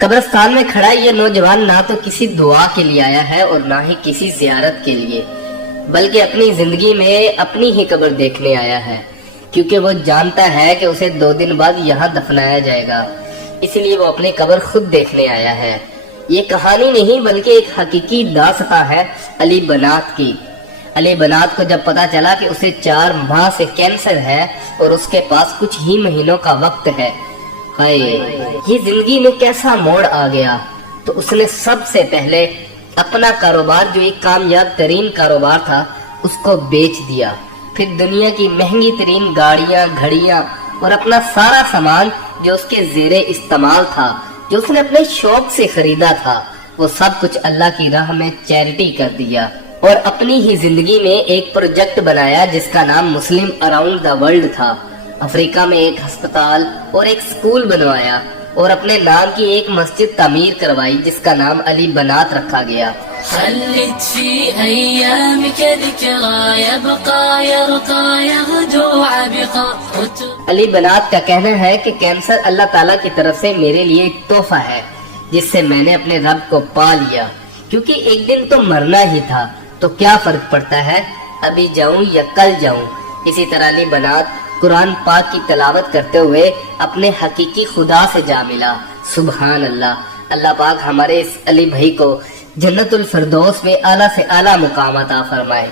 قبرستان میں کھڑا یہ نوجوان نہ تو کسی دعا کے لیے آیا ہے اور نہ ہی کسی زیارت کے لیے، بلکہ اپنی زندگی میں اپنی ہی قبر دیکھنے آیا ہے، کیونکہ وہ جانتا ہے کہ اسے 2 دن بعد یہاں دفنایا جائے گا، اس لیے وہ اپنی قبر خود دیکھنے آیا ہے۔ یہ کہانی نہیں بلکہ ایک حقیقی داستان ہے علی بنات کی۔ علی بنات کو جب پتا چلا کہ اسے 4 ماہ سے کینسر ہے اور اس کے پاس کچھ ہی مہینوں کا وقت ہے، ہائے یہ زندگی میں کیسا موڑ آ گیا، تو اس نے سب سے پہلے اپنا کاروبار جو ایک کامیاب ترین کاروبار تھا اس کو بیچ دیا، پھر دنیا کی مہنگی ترین گاڑیاں، گھڑیاں اور اپنا سارا سامان جو اس کے زیر استعمال تھا، جو اس نے اپنے شوق سے خریدا تھا، وہ سب کچھ اللہ کی راہ میں چیریٹی کر دیا، اور اپنی ہی زندگی میں ایک پروجیکٹ بنایا جس کا نام مسلم اراؤنڈ دا ورلڈ تھا۔ افریقہ میں ایک ہسپتال اور ایک سکول بنوایا اور اپنے نام کی ایک مسجد تعمیر کروائی جس کا نام علی بنات رکھا گیا۔ خلت في أيامك ذكرى يبقى يرقى يغدو عبقى۔ علی بنات کا کہنا ہے کہ کینسر اللہ تعالیٰ کی طرف سے میرے لیے ایک تحفہ ہے جس سے میں نے اپنے رب کو پا لیا، کیونکہ ایک دن تو مرنا ہی تھا، تو کیا فرق پڑتا ہے ابھی جاؤں یا کل جاؤں۔ اسی طرح علی بنات قرآن پاک کی تلاوت کرتے ہوئے اپنے حقیقی خدا سے جا ملا۔ سبحان اللہ۔ اللہ پاک ہمارے اس علی بھائی کو جنت الفردوس میں اعلیٰ سے اعلیٰ مقام عطا فرمائے۔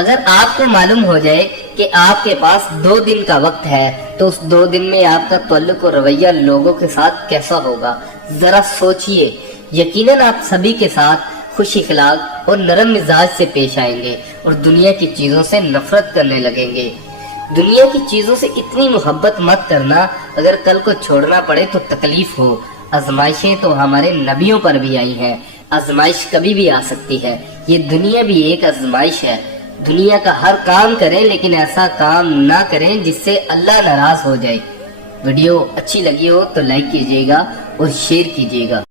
اگر آپ کو معلوم ہو جائے کہ آپ کے پاس 2 دن کا وقت ہے تو اس 2 دن میں آپ کا تعلق و رویہ لوگوں کے ساتھ کیسا ہوگا، ذرا سوچئے۔ یقیناً آپ سبھی کے ساتھ خوش اخلاق اور نرم مزاج سے پیش آئیں گے اور دنیا کی چیزوں سے نفرت کرنے لگیں گے۔ دنیا کی چیزوں سے اتنی محبت مت کرنا، اگر کل کو چھوڑنا پڑے تو تکلیف ہو۔ آزمائشیں تو ہمارے نبیوں پر بھی آئی ہیں، آزمائش کبھی بھی آ سکتی ہے، یہ دنیا بھی ایک آزمائش ہے۔ دنیا کا ہر کام کریں لیکن ایسا کام نہ کریں جس سے اللہ ناراض ہو جائے۔ ویڈیو اچھی لگی ہو تو لائک کیجیے گا اور شیئر کیجیے گا۔